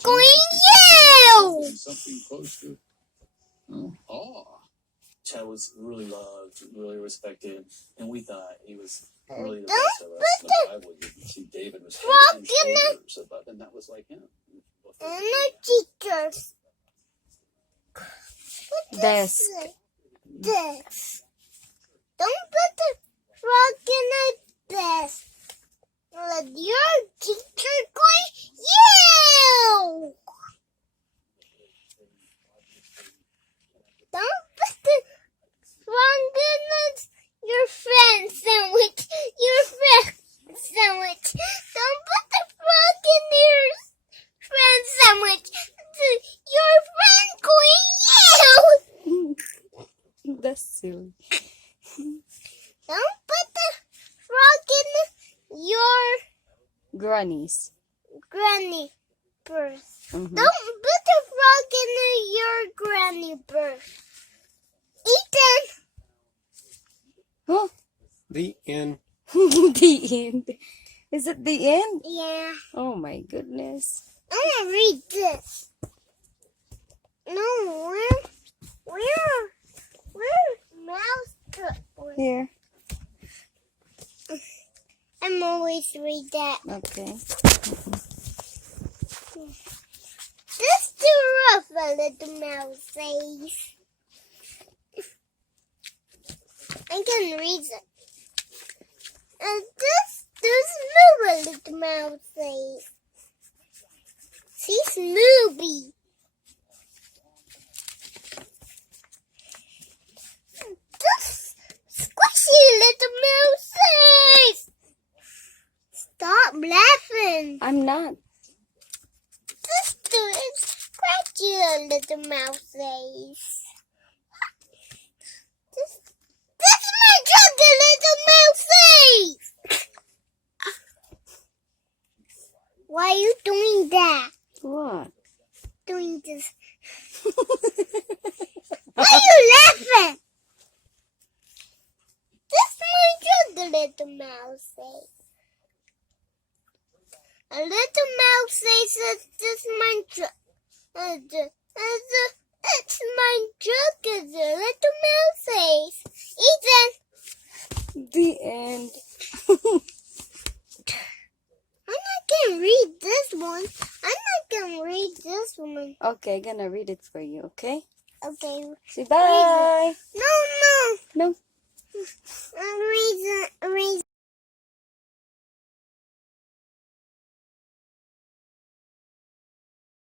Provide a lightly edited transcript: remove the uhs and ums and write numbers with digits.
frog going yell. Something close to awe. Chad was really loved, really respected, and we thought he was really the Don't best of us. In the Bible, you can see David was head frog and in shoulders above, and that was like him. And the teachers. Desk. Desk. Don't put the frog in a desk. Let your teacher going yell. Don't put the frog in your friend sandwich. Your friend sandwich. Don't put the frog in your friend sandwich. Your friend going yell. That's silly. Don't put the frog in your Grannies. granny purse. Mhm. Don't put the frog in your granny purse. Ethan. Oh, The end. the end. Is it the end? Yeah. Oh my goodness. I want to read this. No, where mouse put? Here. I'm always read that. Okay. This too rough, a little mouse says. I can read it. And this move, a little mouse says. She's movie. This squishy little mouse says. Stop laughing. I'm not. This dude is scratchy, a little mouse says. This is my job, the little mouse says. Why are you doing that? What? Doing this. Why are you laughing? This is my job, the little mouse says. A little mouse says that this is my job. It's my job, the little mouse says. Ethan, The end. I'm not gonna read this one. I'm not gonna read this one. Okay, gonna read it for you, okay? Okay. Say bye. No. No.